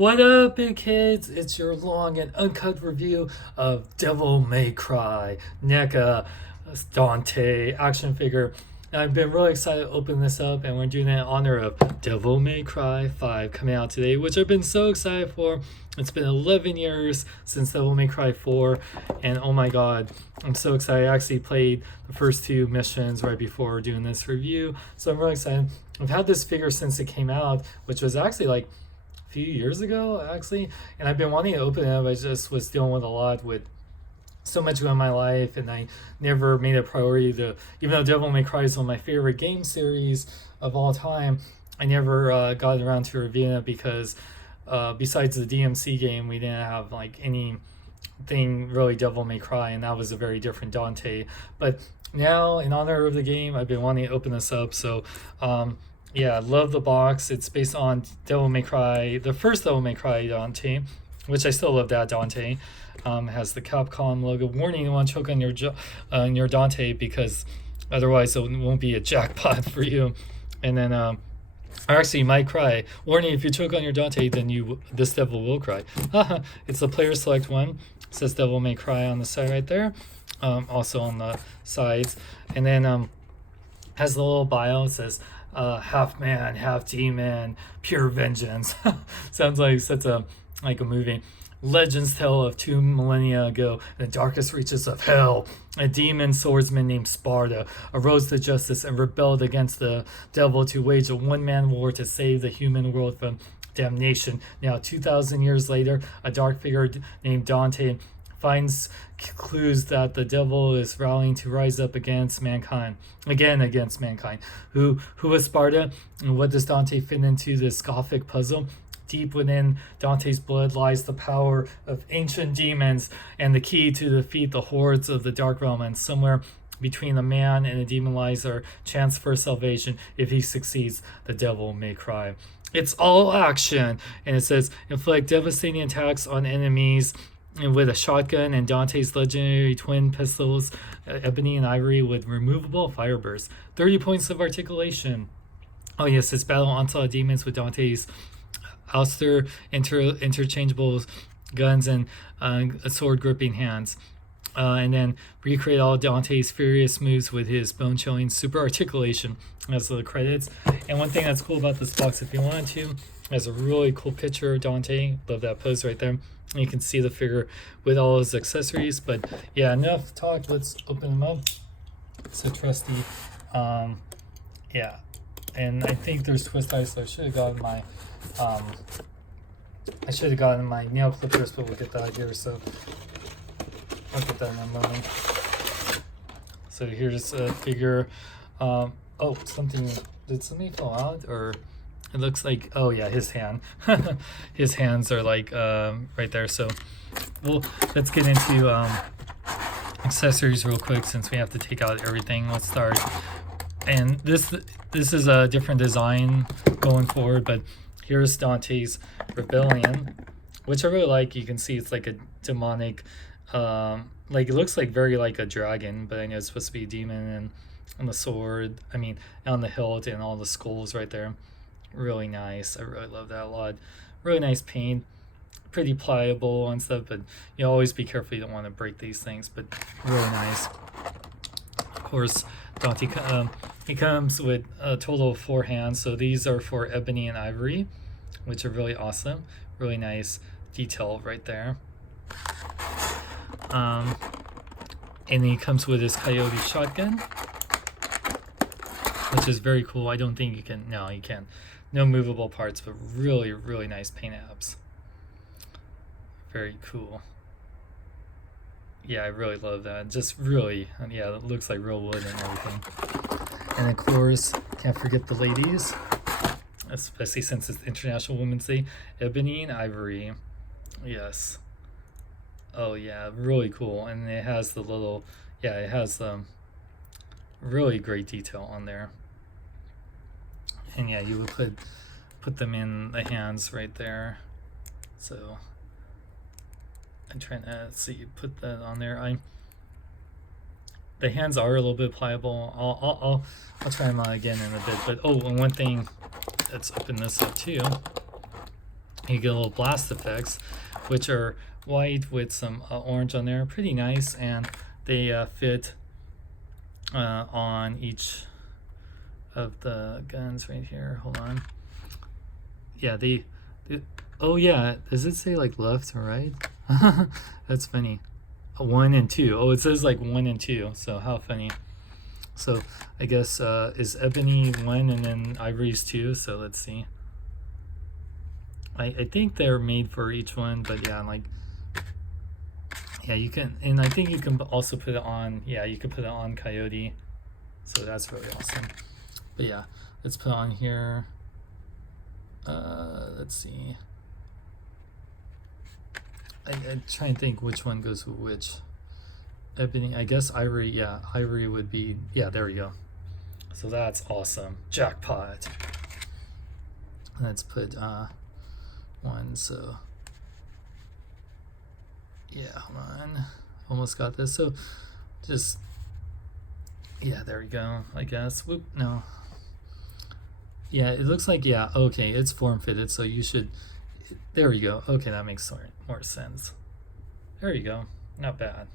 What up, big kids? It's your long and uncut review of Devil May Cry, NECA, Dante action figure. And I've been really excited to open this up, and we're doing it in honor of Devil May Cry 5 coming out today, which I've been so excited for. It's been 11 years since Devil May Cry 4, and oh my god, I'm so excited. I actually played the first two missions right before doing this review, so I'm really excited. I've had this figure since it came out, which was actually like few years ago actually, and I've been wanting to open it up. I just was dealing with a lot with so much in my life, and I never made a priority to, even though Devil May Cry is one of my favorite game series of all time, I never got around to reviewing it because besides the DMC game, we didn't have like anything really Devil May Cry, and that was a very different Dante. But now, in honor of the game, I've been wanting to open this up. So yeah, I love the box. It's based on Devil May Cry, the first Devil May Cry Dante, which I still love that Dante. Has the Capcom logo. Warning, you want to choke on your Dante, because otherwise it won't be a jackpot for you. And then, or actually, you might cry. Warning, if you choke on your Dante, then this devil will cry. It's the player select one. It says Devil May Cry on the side right there. Also on the sides. And then has the little bio. It says, half man, half demon, pure vengeance. Sounds like such a movie. Legends tell of 2 millennia ago, in the darkest reaches of hell, a demon swordsman named Sparta arose to justice and rebelled against the devil to wage a one-man war to save the human world from damnation. Now, 2,000 years later, a dark figure named Dante finds clues that the devil is rallying to rise up against mankind. Who is Sparta, and what does Dante fit into this gothic puzzle? Deep within Dante's blood lies the power of ancient demons and the key to defeat the hordes of the Dark Realm, and somewhere between a man and a demon lies our chance for salvation. If he succeeds, the devil may cry. It's all action, and it says inflict devastating attacks on enemies with a shotgun and Dante's legendary twin pistols, ebony and ivory, with removable fire bursts. 30 points of articulation. Oh yes, it's battle onslaught demons with Dante's ouster, interchangeable guns, and sword gripping hands. And then recreate all Dante's furious moves with his bone-chilling super articulation. That's the credits. And one thing that's cool about this box, if you wanted to, has a really cool picture of Dante. Love that pose right there. You can see the figure with all his accessories. But yeah, enough talk. Let's open them up. It's a trusty, yeah. And I think there's twist ties, so I should have gotten my nail clippers, but we'll get that here. So I'll get that in a moment. So here's a figure. Oh, did something fall out, or it looks like, oh yeah, his hand. His hands are like right there. So let's get into accessories real quick, since we have to take out everything. Let's start. And this is a different design going forward, but here's Dante's Rebellion, which I really like. You can see it's like a demonic, like it looks like very like a dragon, but I know it's supposed to be a demon, and on the sword, I mean, on the hilt, and all the skulls right there. Really nice. I really love that a lot. Really nice paint, pretty pliable and stuff, but you always be careful. You don't want to break these things, but really nice. Of course, Dante, he comes with a total of 4 hands, so these are for ebony and ivory, which are really awesome. Really nice detail right there. And he comes with his coyote shotgun, which is very cool. I don't think you can, no, you can. No movable parts, but really, really nice paint apps. Very cool. Yeah, I really love that. Just really, yeah, it looks like real wood and everything. And of course, can't forget the ladies, especially since it's International Women's Day. Ebony and ivory. Yes. Oh yeah, really cool. And it has the little, yeah, it has really great detail on there. And yeah, you would put them in the hands right there. So I'm trying to see, put that on there. The hands are a little bit pliable. I'll try them out again in a bit. But oh, and one thing, let's open this up too. You get little blast effects, which are white with some orange on there. Pretty nice, and they fit on each of the guns right here. Hold on. Yeah, they oh yeah, does it say like left or right? That's funny. 1 and 2. Oh, it says like 1 and 2. So how funny. So I guess is ebony 1 and then ivory's 2. So let's see. I think they're made for each one, but yeah, like, yeah, you can, and I think you can also put it on, yeah, you can put it on Coyote. So that's really awesome. But yeah, let's put on here. Let's see. I try and think which one goes with which. Ebony, I guess ivory, yeah, ivory would be, yeah, there we go. So that's awesome. Jackpot. Let's put one, so yeah, hold on. Almost got this. So just, yeah, there we go, I guess. Whoop, no. Yeah, it looks like, yeah, okay, it's form fitted, so you should, there you go. Okay, that makes more sense. There you go. Not bad.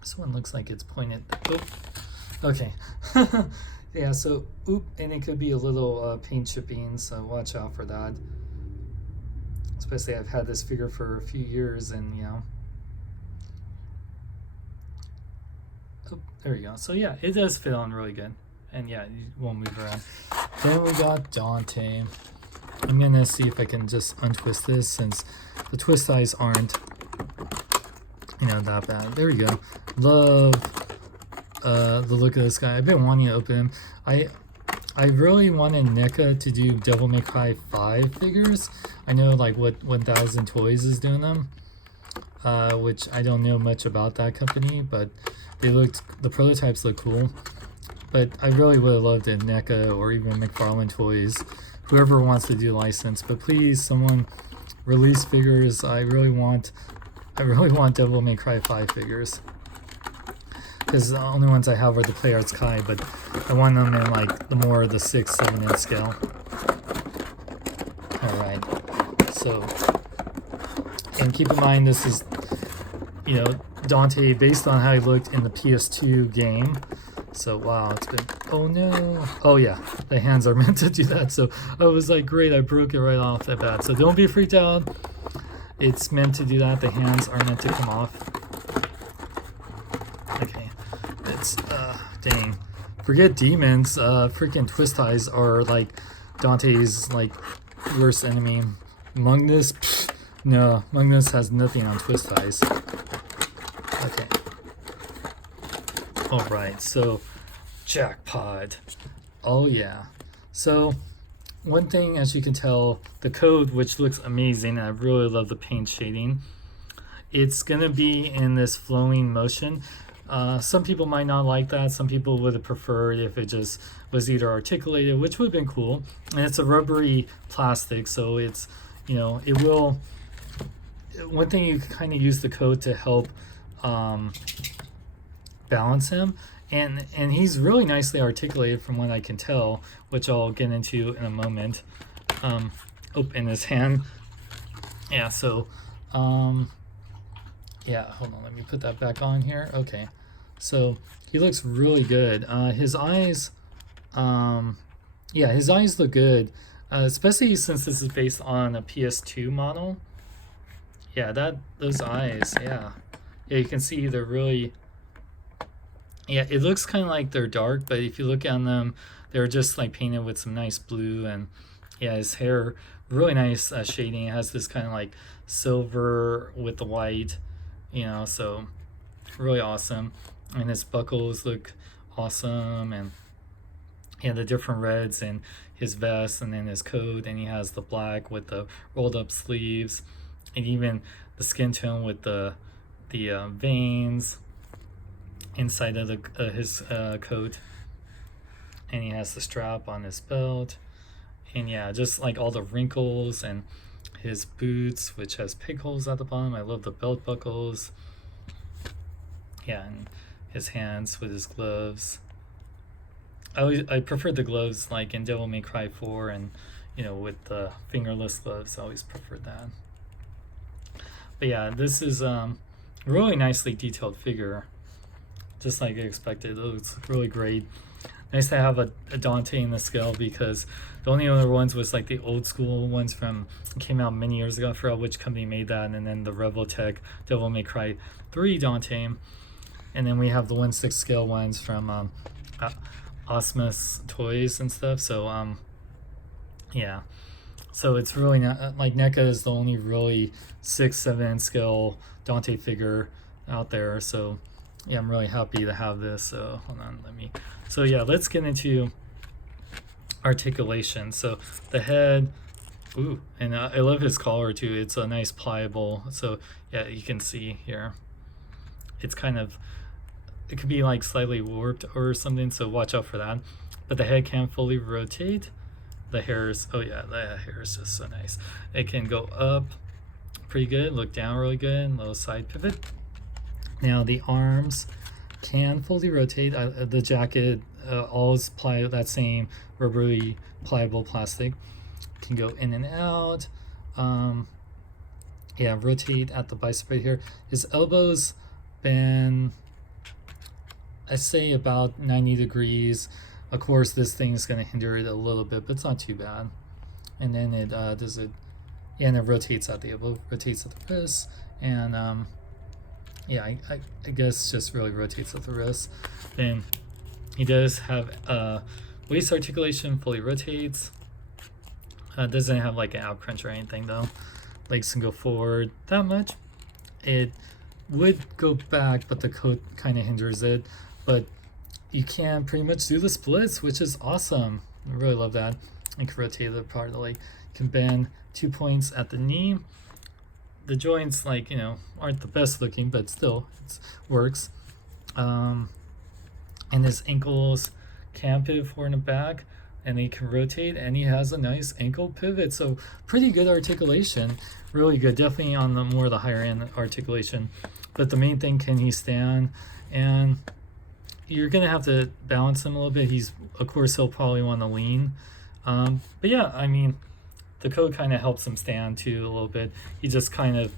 This one looks like it's pointed. Oop. Okay. Yeah, so, oop, and it could be a little paint chipping, so watch out for that. Especially I've had this figure for a few years, and you know. Oop, there you go. So yeah, it does fit on really good. And yeah, you won't move around. Then we got Dante. I'm gonna see if I can just untwist this since the twist eyes aren't, you know, that bad. There we go. Love the look of this guy. I've been wanting to open him. I really wanted NECA to do Devil May Cry 5 figures. I know like what 1000 Toys is doing them, which I don't know much about that company, but the prototypes look cool. But I really would have loved it, NECA or even McFarlane Toys, whoever wants to do license. But please, someone release figures. I really want Devil May Cry 5 figures, because the only ones I have are the Play Arts Kai, but I want them in like the 6, 7 inch scale. Alright, so, and keep in mind this is, you know, Dante based on how he looked in the PS2 game. So wow, it's been, oh no, oh yeah, the hands are meant to do that. So I was like, great, I broke it right off the bat. So don't be freaked out, it's meant to do that. The hands are meant to come off. Okay, it's dang, forget demons. Freaking twist eyes are like Dante's like worst enemy. Magnus, pfft, no, Magnus has nothing on twist eyes. Okay. All right, so jackpot. Oh yeah. So one thing, as you can tell, the code, which looks amazing, and I really love the paint shading, it's gonna be in this flowing motion. Some people might not like that. Some people would have preferred if it just was either articulated, which would have been cool. And it's a rubbery plastic, so it's, you know, it will, one thing you can kind of use the code to help balance him, and he's really nicely articulated from what I can tell, which I'll get into in a moment. In his hand, yeah, so yeah, hold on, let me put that back on here. Okay, so he looks really good. His eyes, yeah, his eyes look good, especially since this is based on a PS2 model. Yeah, those eyes, yeah, you can see they're really, yeah, it looks kind of like they're dark, but if you look at them, they're just like painted with some nice blue. And yeah, his hair, really nice shading. It has this kind of like silver with the white, you know, so really awesome. And his buckles look awesome, and yeah, the different reds and his vest, and then his coat, and he has the black with the rolled up sleeves, and even the skin tone with the veins inside of his coat, and he has the strap on his belt, and yeah, just like all the wrinkles, and his boots, which has pig holes at the bottom. I love the belt buckles. Yeah, and his hands with his gloves. I prefer the gloves like in Devil May Cry 4 and, with the fingerless gloves. I always preferred that. But yeah, this is really nicely detailed figure, just like I expected. It looks really great. Nice to have a Dante in the scale, because the only other ones was like the old school ones from came out many years ago. I forgot which company made that, and then the Revoltech Devil May Cry 3 Dante, and then we have the 1/6 scale ones from Osmos Toys and stuff. So yeah, so it's really not like NECA is the only really 6/7 scale Dante figure out there. So yeah, I'm really happy to have this. So hold on, so yeah, let's get into articulation. So the head, ooh, and I love his collar too. It's a nice pliable. So yeah, you can see here, it's kind of, it could be like slightly warped or something, so watch out for that. But the head can fully rotate. The hairs, oh yeah, the hair is just so nice. It can go up pretty good, look down really good, little side pivot. Now the arms can fully rotate. The jacket, always that same rubbery pliable plastic, can go in and out. Yeah, rotate at the bicep right here. His elbows bend, I say, about 90 degrees. Of course, this thing is going to hinder it a little bit, but it's not too bad. And then it does it, yeah, and it rotates at the elbow, rotates at the wrist, and yeah, I guess just really rotates at the wrist. Then he does have waist articulation, fully rotates. Doesn't have like an ab crunch or anything though. Legs can go forward that much. It would go back, but the coat kind of hinders it. But you can pretty much do the splits, which is awesome. I really love that. You can rotate the part of the leg. You can bend 2 points at the knee. The joints, like, aren't the best looking, but still it works. And his ankles can pivot forward and back, and they can rotate, and he has a nice ankle pivot. So pretty good articulation, really good. Definitely on the more the higher end articulation. But the main thing, can he stand? And you're gonna have to balance him a little bit. Of course, he'll probably want to lean. But yeah, I mean, the coat kind of helps him stand too a little bit. He just kind of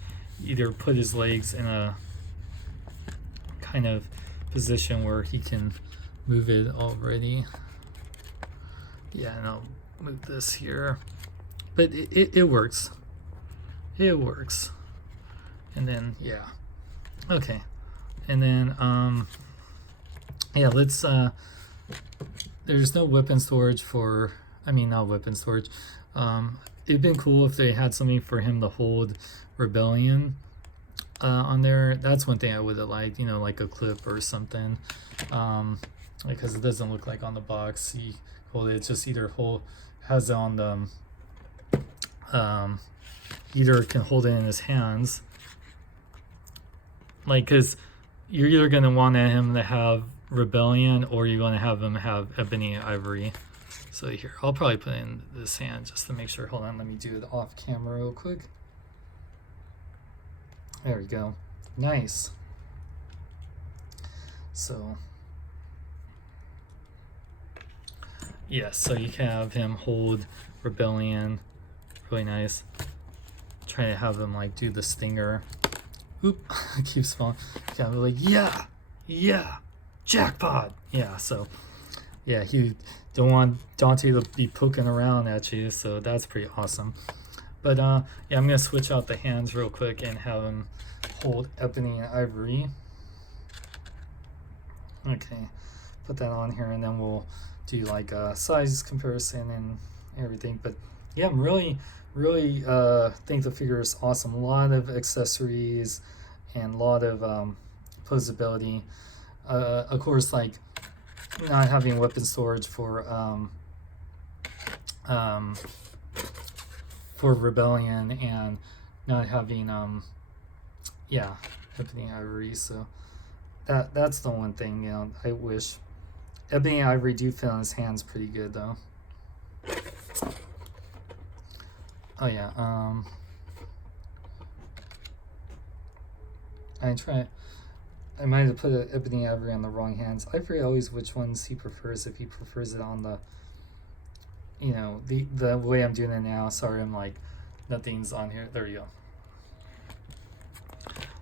either put his legs in a kind of position where he can move it already. Yeah, and I'll move this here. But it works. It works. And then, yeah. Okay. And then, yeah, let's, there's no weapon storage for, not weapon storage. It'd been cool if they had something for him to hold Rebellion on there. That's one thing I would have liked, like a clip or something, because it doesn't look like on the box he hold it. It's just either has it on the either can hold it in his hands, like, because you're either going to want him to have Rebellion, or you're going to have him have Ebony Ivory. So here, I'll probably put in this hand just to make sure. Hold on, let me do it off camera real quick. There we go. Nice. So, yeah, so you can have him hold Rebellion. Really nice. Try to have him like do the stinger. Oop, it keeps falling. Kind of like, yeah, jackpot. Yeah, so yeah, he don't want Dante to be poking around at you, so that's pretty awesome. But yeah, I'm gonna switch out the hands real quick and have him hold Ebony and Ivory. Okay, put that on here, and then we'll do like a size comparison and everything. But yeah, I'm really think the figure is awesome. A lot of accessories and a lot of posability. Of course, like, not having weapon storage for Rebellion, and not having yeah, Ebony Ivory. So that's the one thing, I wish. Ebony Ivory do fit on his hands pretty good though. Oh yeah, I might have put Ebony Ivory on the wrong hands. I forget always which ones he prefers, if he prefers it on the you know, the way I'm doing it now. Sorry, I'm like, nothing's on here. There you go.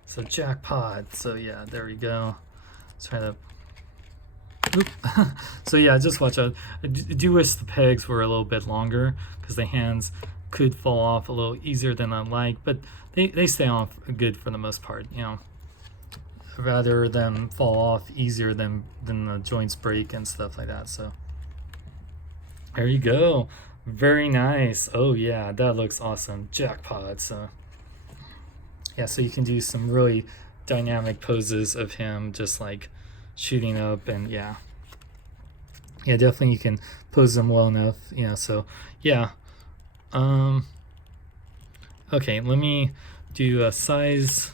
So jackpot. So yeah, there we go. Let's try to. Oop. So yeah, just watch out. I do wish the pegs were a little bit longer because the hands could fall off a little easier than I like, but they stay off good for the most part. You know, rather than fall off easier than the joints break and stuff like that. So there you go. Very nice. Oh yeah, that looks awesome. Jackpot. So yeah, so you can do some really dynamic poses of him just like shooting up, and yeah, definitely you can pose them well enough, you know. So yeah, okay, let me do a size,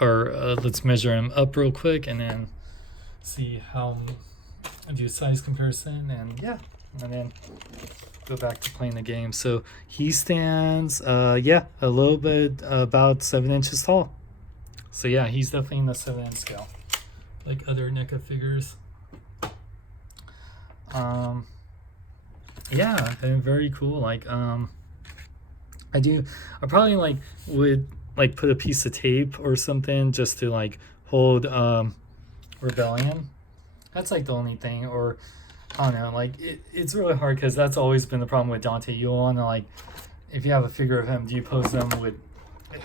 or let's measure him up real quick and then see how I do a size comparison, and yeah, and then go back to playing the game. So he stands yeah, a little bit about 7 inches tall. So yeah, he's definitely in the 7-inch scale, like other NECA figures. Yeah, and very cool. Like I probably like would like put a piece of tape or something just to like hold Rebellion. That's like the only thing. Or I don't know, like it's really hard because that's always been the problem with Dante. You want to, like, if you have a figure of him, do you pose them with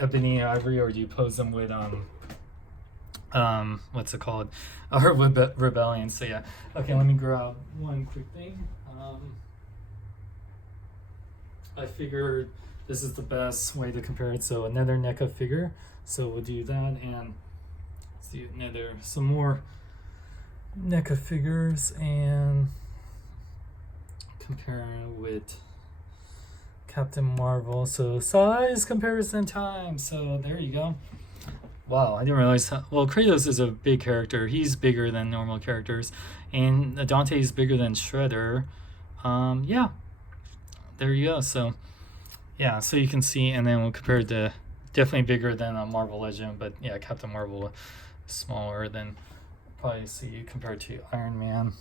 ebony ivory, or do you pose them with what's it called, or with Rebellion? So yeah, okay, let me grab one quick thing. I figured this is the best way to compare it. So another NECA figure, so we'll do that, and let's do some more NECA figures and compare it with Captain Marvel. So size comparison time. So there you go. Wow, I didn't realize well, Kratos is a big character. He's bigger than normal characters, and Dante is bigger than Shredder. Yeah, there you go. So yeah, so you can see, and then we'll compare it to definitely bigger than a Marvel Legend, but yeah, Captain Marvel is smaller than probably see compared to Iron Man.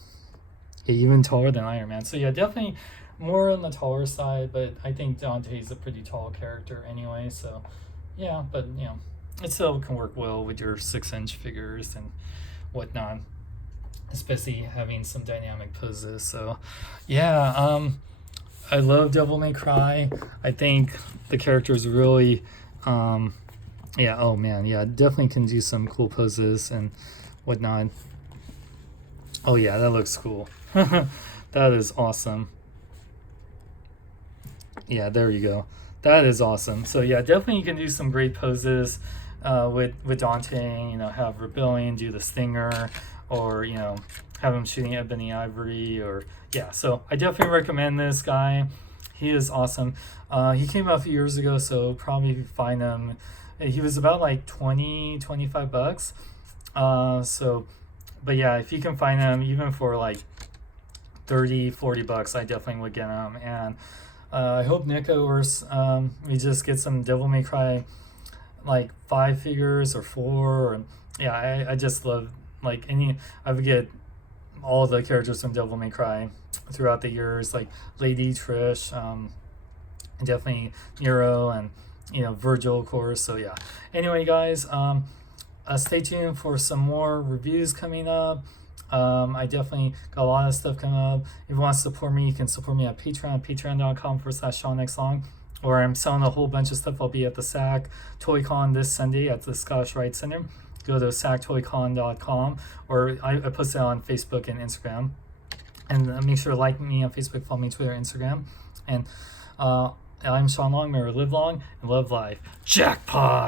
Yeah, even taller than Iron Man. So yeah, definitely more on the taller side, but I think Dante's a pretty tall character anyway. So yeah, but you know, it still can work well with your 6-inch figures and whatnot, especially having some dynamic poses. So yeah, I love Devil May Cry. I think the character is really yeah, oh man, yeah, definitely can do some cool poses and whatnot. Oh yeah, that looks cool. That is awesome. Yeah, there you go. That is awesome. So yeah, definitely you can do some great poses with Dante. You know, have Rebellion do the stinger, or you know, have him shooting ebony ivory, or yeah. So I definitely recommend this guy. He is awesome. He came out a few years ago, so probably if you find him, he was about like 20-25 bucks. So, but yeah, if you can find him even for like 30-40 bucks, I definitely would get him. And I hope NECA or we just get some Devil May Cry like 5 figures or 4, or yeah, I just love like I would get all the characters from Devil May Cry throughout the years, like Lady Trish, definitely Nero, and you know, Virgil, of course. So yeah, anyway guys, stay tuned for some more reviews coming up. I definitely got a lot of stuff coming up. If you want to support me, you can support me at Patreon, patreon.com/SeanXLong, or I'm selling a whole bunch of stuff. I'll be at the SAC ToyCon this Sunday at the Scottish Rite Center. Go to sactoycon.com, or I post it on Facebook and Instagram. And make sure to like me on Facebook, follow me on Twitter, Instagram. And I'm Sean Long. Remember, live long and love life. Jackpot!